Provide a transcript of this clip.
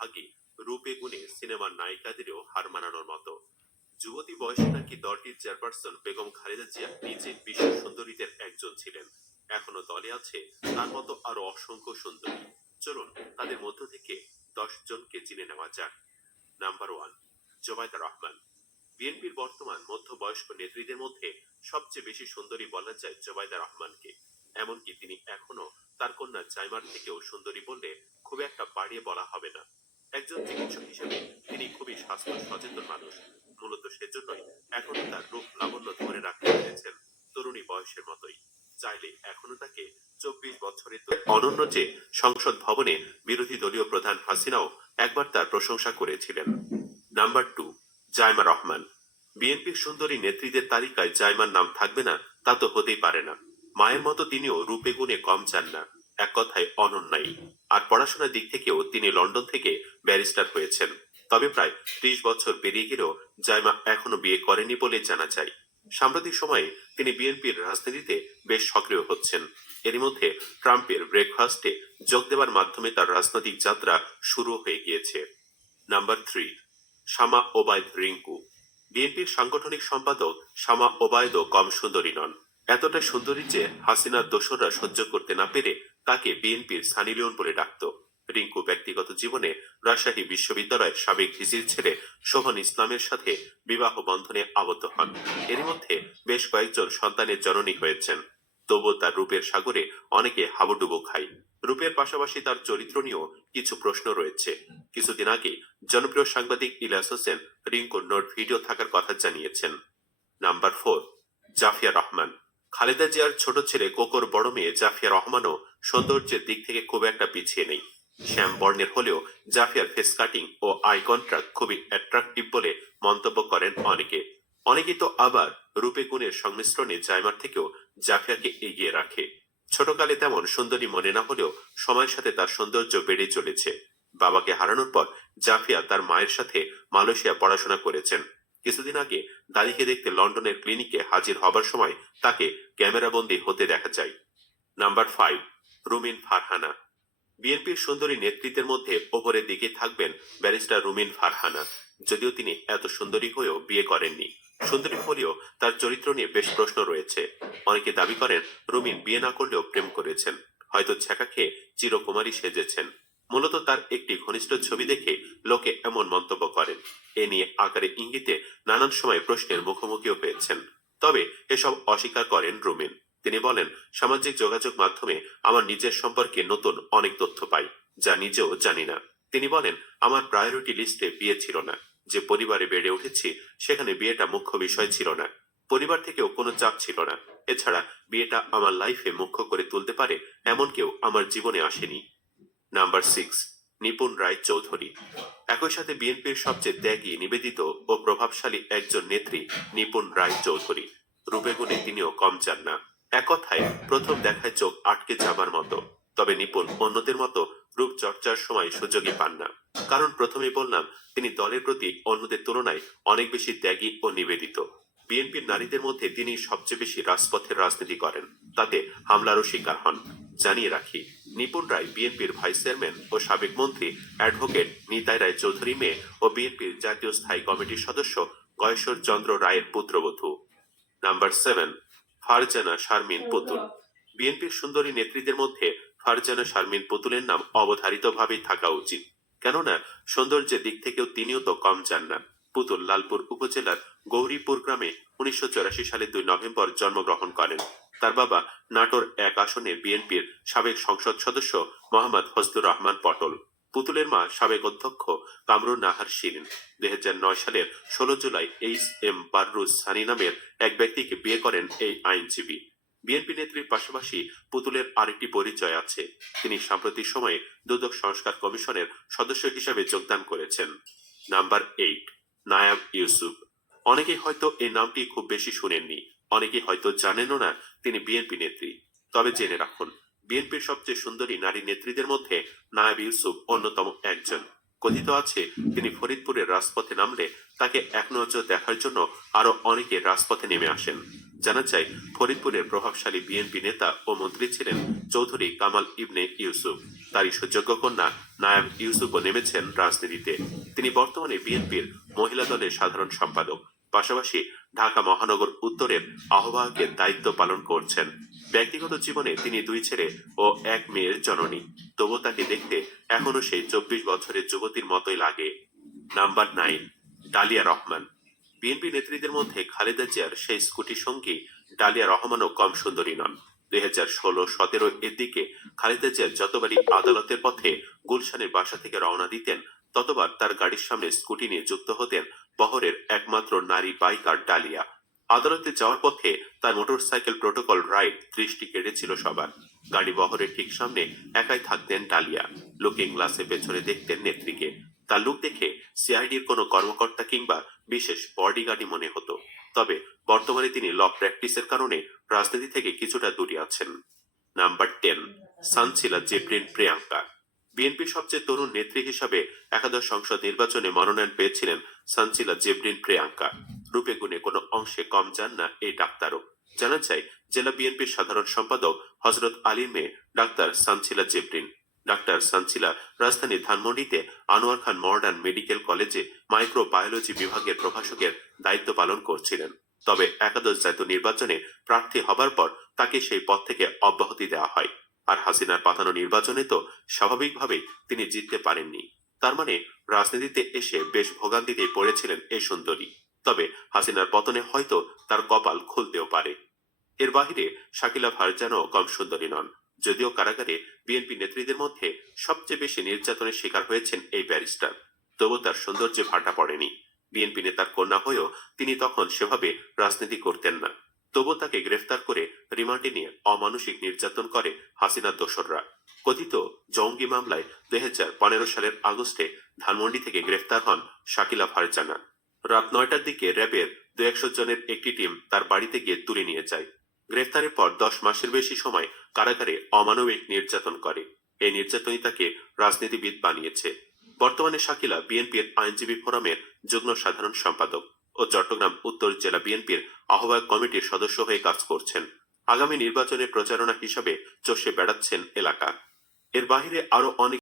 ভাগ্যে রূপে গুণে সিনেমার নায়িকাদেরও হার মানানোর মতো। যুবতী বয়সে নাকি দলটির চেয়ারপারসন বেগম খালেদা জিয়া নিজে বিশ্ব সুন্দরীদের একজন ছিলেন। এখনও দলে আছে তার মতো আরও অসংখ্য সুন্দরী। চলুন তাদের মধ্য থেকে দশ জনকে চিনে নেওয়া যাক। Number one Zobaida Rahman. বিএনপির বর্তমান মধ্যবয়স্ক নেত্রীদের মধ্যে সবচেয়ে বেশি সুন্দরী বলা যায় জোবায়দা রহমানকে। এমনকি তিনি এখনও তার কন্যা জাইমার থেকেও সুন্দরী বললে খুব একটা বাড়িয়ে বলা হবে না চিকিৎসক হিসেবে তিনি খুবই স্বাস্থ্য সচেতন মানুষ। মূলত সেজন্যই এখনও তার রূপ লাবণ্য ধরে রাখতে পেরেছেন তরুণী বয়সের মতোই। চাইলে এখনও তাকে চব্বিশ বছরের অনন্য যে সংসদ ভবনে বিরোধী দলীয় প্রধান হাসিনাও একবার তার প্রশংসা করেছিলেন। Number two, Zaima Rahman. বিএনপির সুন্দরী নেত্রীদের তালিকায় জাইমার নাম থাকবে না, তা তো হতেই পারে না। মায়ের মতো তিনিও রূপে গুণে কম চান না। এক কথায় অনন্যায়ী। আর পড়াশোনার দিক থেকেও তিনি লন্ডন থেকে ব্যারিস্টার হয়েছেন। তবে প্রায় ত্রিশ বছর পেরিয়ে গেলেও জাইমা এখনও বিয়ে করেনি বলে জানা যায়। সাম্প্রতিক সময়ে তিনি বিএনপির রাজনীতিতে বেশ সক্রিয় হচ্ছেন। এরই মধ্যে ট্রাম্পের ব্রেকফাস্টে যোগ দেওয়ার মাধ্যমে তার রাজনৈতিক যাত্রা শুরু হয়ে গিয়েছে। Number three, Shama Obaed Rinku. বিএনপির সাংগঠনিক সম্পাদক শামা ওবায়দও কম সুন্দরী নন। এতটা সুন্দরী যে হাসিনার দোসররা সহ্য করতে না পেরে তাকে বিএনপির সানি লিওন বলে ডাকত। রিঙ্কু ব্যক্তিগত জীবনে রাজশাহী বিশ্ববিদ্যালয়ের সাবেক ভিসির ছেলে সোহন ইসলামের সাথে বিবাহ বন্ধনে আবদ্ধ হন। এরই মধ্যে বেশ কয়েকজন সন্তানের জননী হয়েছেন। তবুও তার রূপের সাগরে অনেকে হাবুডুবু খায়। রূপের পাশাপাশি তার চরিত্র নিয়েও কিছু প্রশ্ন রয়েছে। কিছুদিন আগে জনপ্রিয় সাংবাদিক ইলিয়াস হোসেন রিঙ্কুর নোট ভিডিও থাকার কথা জানিয়েছেন। Number four, Zafia Rahman. Khaleda জিয়ার ছোট ছেলে কোকর বড় মেয়ে জাফিয়া রহমানও সৌন্দর্যের দিক থেকে খুব একটা পিছিয়ে নেই। শ্যাম বর্ণের হলেও জাফিয়ার ফেস কাটিং ও আই কন্ট্রাক্ট খুবই অ্যাট্রাকটিভ বলে মন্তব্য করেন অনেকে। অনেকে তো আবার রূপে গুণের সংমিশ্রণে জাইমার থেকেও জাফিয়াকে এগিয়ে রাখে। ছোটকালে তেমন সুন্দরী মনে না হলেও সময়ের সাথে তার সৌন্দর্য বেড়ে চলেছে। বাবাকে হারানোর পর জাফিয়া তার মায়ের সাথে মালয়েশিয়া পড়াশোনা করেছেন। কিছুদিন আগে দাদিকে দেখতে লন্ডনের ক্লিনিকে হাজির হবার সময় তাকে ক্যামেরাবন্দি হতে দেখা যায়। Number five, Rumin Farhana. বিএনপির সুন্দরী নেতৃত্বের মধ্যে ওপরের দিকে থাকবেন ব্যারিস্টার রুমিন ফারহানা। যদিও তিনি এত সুন্দরী হয়েও বিয়ে করেননি। সুন্দরী হলেও তার চরিত্র নিয়ে বেশ প্রশ্ন রয়েছে। অনেকে দাবি করেন রুমিন বিয়ে না করলেও প্রেম করেছেন। হয়তো ছ্যাঁকা খেয়ে চিরকুমারী সেজেছেন। মূলত তার একটি ঘনিষ্ঠ ছবি দেখে লোকে এমন মন্তব্য করেন। এ নিয়ে আকারে ইঙ্গিতে নানান সময় প্রশ্নের মুখোমুখিও হয়েছেন। তবে এসব অস্বীকার করেন রুমিন। তিনি বলেন, সামাজিক যোগাযোগ মাধ্যমে আমার নিজের সম্পর্কে নতুন অনেক তথ্য পাই, যা নিজেও জানি না। তিনি বলেন, আমার প্রায়োরিটি লিস্টে বিয়ে ছিল না। যে পরিবারে বেড়ে উঠেছি, সেখানে বিয়েটা মুখ্য বিষয় ছিল না। পরিবার থেকেও কোনো চাপ ছিল না। এছাড়া বিয়েটা আমার লাইফে মুখ্য করে তুলতে পারে, এমন কেউ আমার জীবনে আসেনি। Number six, Nipun Roy Chowdhury. একই সাথে বিএনপির সবচেয়ে ত্যাগী, নিবেদিত ও প্রভাবশালী একজন নেত্রী নিপুণ রায় চৌধুরী। রূপে গুণে তিনিও কম চান না। এক কথায়, প্রথম দেখায় চোখ আটকে যাবার মতো। তবে নিপুণ অন্যদের মতো রূপ চর্চার সময় সুযোগই পান না। কারণ প্রথমে বললাম, তিনি দলের প্রতি অন্যদের তুলনায় অনেক বেশি ত্যাগী ও নিবেদিত। বিএনপির নারীদের মধ্যে তিনি সবচেয়ে বেশি রাজপথের রাজনীতি করেন। তাতে হামলারও শিকার হন। জানিয়ে রাখি নিপুণ রায়, বিএনপির ভাইস চেয়ারম্যান ও সাবেক মন্ত্রী অ্যাডভোকেট নিতাই রায় চৌধুরী মেয়ে ও বিএনপির জাতীয় স্থায়ী কমিটির সদস্য গয়েশ্বর চন্দ্র রায়ের পুত্রবধূ। নাম্বার সেভেন, ফারজানা শারমিন পুতুল। বিএনপির সুন্দরী নেত্রীদের মধ্যে ফারজানা শারমিন পুতুলের নাম অবধারিতভাবেই থাকা উচিত। কেননা, সৌন্দর্যের দিক থেকেও তিনিও তো কম যান না। পুতুল লালপুর উপজেলার গৌরীপুর গ্রামে উনিশশো সালে দুই নভেম্বর জন্মগ্রহণ করেন। তার বাবা নাটোর এক আসনে বিএনপির সাবেক সংসদ সদস্য মোহাম্মদ ফজলুর রহমান পটল, পুতুলের মা সাবেক অধ্যক্ষ কামরুন নাহার শিরিন দুই সালের ষোলো জুলাই এইচ এম বাররুজ সানি নামের এক ব্যক্তিকে বিয়ে করেন এই আইনজীবী। বিএনপি নেত্রীর পাশাপাশি পুতুলের আরেকটি পরিচয় আছে। তিনি সাম্প্রতিক সময়ে দুদক সংস্কার কমিশনের সদস্য হিসাবে যোগদান করেছেন। Number eight, Nayab Yousuf. অনেকেই হয়তো এই নামটি খুব বেশি শুনেননি অনেকে হয়তো জানেনও না তিনি বিএনপি নেত্রী। তবে জেনে রাখুন বিএনপির সবচেয়ে সুন্দরী নারী নেত্রীদের মধ্যে নায়াব ইউসুফ অন্যতম একজন। কথিত আছে, তিনি ফরিদপুরের রাজপথে নামলে তাকে এক নজর দেখার জন্য আরও অনেকে রাজপথে নেমে আসেন। জানা যায়, ফরিদপুরের প্রভাবশালী বিএনপি নেতা ও মন্ত্রী ছিলেন চৌধুরী কামাল ইবনে ইউসুফ। তারই সুযোগ্য কন্যা নায়াব ইউসুফও নেমেছেন রাজনীতিতে। তিনি বর্তমানে বিএনপির মহিলা দলের সাধারণ সম্পাদক। পাশাপাশি ঢাকা মহানগর উত্তরের আহ্বায়কের দায়িত্ব পালন করছেন। ব্যক্তিগত জীবনে তিনি দুই ছেলে ও এক মেয়ের জননী। তবু তাকে দেখতে এখনও সেই চব্বিশ বছরের যুবতীর মতোই লাগে। Number nine, Dalia Rahman. BNP নেত্রীদের মধ্যে খালেদা জিয়ার সেই স্কুটি সঙ্গী ডালিয়া রহমানও কম সুন্দরী নন। দুই হাজার ষোলো, সতেরো এর দিকে খালেদা জিয়া যতবারই আদালতের পথে গুলশানের বাসা থেকে রওনা দিতেন, ততবার তার গাড়ির সামনে স্কুটি নিয়ে যুক্ত হতেন বহরের একমাত্র নারী বাইকার ডালিয়া। আদালতে যাওয়ার পথে তার মোটরসাইকেল প্রোটোকল রাইড দৃষ্টি কেড়েছিল সবার। গাড়ি বহরের ঠিক সামনে একাই থাকতেন ডালিয়া। লুকিং গ্লাসে পেছনে দেখতেন নেত্রীকে। তার লুক দেখে সিআইডির কোনো কর্মকর্তা কিংবা বিশেষ বডিগার্ডই মনে হতো। তবে বর্তমানে তিনি ল প্র্যাকটিসের কারণে রাজনীতি থেকে কিছুটা দূরে আছেন। Number ten, Sansila Zebrin Priyanka. বিএনপির সবচেয়ে তরুণ নেত্রী হিসাবে একাদশ সংসদ নির্বাচনে মনোনয়ন পেয়েছিলেন সানসিলা জেব্রিন প্রিয়াঙ্কা। রূপে গুণে কোনো অংশে কম যান না এই ডাক্তারও। জানা যায়, জেলা বিএনপির সাধারণ সম্পাদক হজরত আলীর মেয়ে ডাক্তার সানসিলা জেব্রিন। ডাক্তার সানসিলা রাজধানী ধানমন্ডিতে আনোয়ার খান মডার্ন মেডিকেল কলেজে মাইক্রোবায়োলজি বিভাগের প্রভাষকের দায়িত্ব পালন করছিলেন। তবে একাদশ জাতীয় নির্বাচনে প্রার্থী হবার পর তাকে সেই পদ থেকে অব্যাহতি দেওয়া হয়। আর হাসিনার পাঠানো নির্বাচনে তো স্বাভাবিকভাবেই তিনি জিততে পারেননি। তার মানে রাজনীতিতে এসে বেশ ভোগান্তিতে পড়েছিলেন এই সুন্দরী। তবে হাসিনার পতনে হয়তো তার কপাল খুলতেও পারে। এর বাহিরে শাকিলা ফারজানও কম সুন্দরী নন, যদিও কারাগারে বিএনপি নেত্রীদের মধ্যে সবচেয়ে বেশি নির্যাতনের শিকার হয়েছেন এই ব্যারিস্টার। তবু তার সৌন্দর্যে ভাটা পড়েনি। বিএনপি নেতার কন্যা হয়েও তিনি তখন সেভাবে রাজনীতি করতেন না। তবু তাকে গ্রেফতার করে রিমান্ডে নিয়ে অমানসিক নির্যাতন করে হাসিনার দোসররা। কথিত জঙ্গি মামলায় দুই হাজার পনেরো সালের আগস্টে ধানমন্ডি থেকে গ্রেফতার হন শাকিলা ফারজানা। রাত নয়টার দিকে র্যাবের দু একশো জনের একটি টিম তার বাড়িতে গিয়ে তুলে নিয়ে যায়। গ্রেফতারের পর দশ মাসের বেশি সময় কারাগারে অমানবিক নির্যাতন করে। এই নির্যাতনই তাকে রাজনীতিবিদ বানিয়েছে। বর্তমানে শাকিলা বিএনপির আইনজীবী ফোরামের যুগ্ম সাধারণ সম্পাদক। ও চট্টগ্রাম উত্তর জেলা বিএনপির আহ্বায়ক কমিটির সদস্য হয়ে কাজ করছেন। আগামী নির্বাচনে প্রচারণা হিসাবে চষে বেড়াচ্ছেন এলাকা। এর বাহিরে আরও অনেক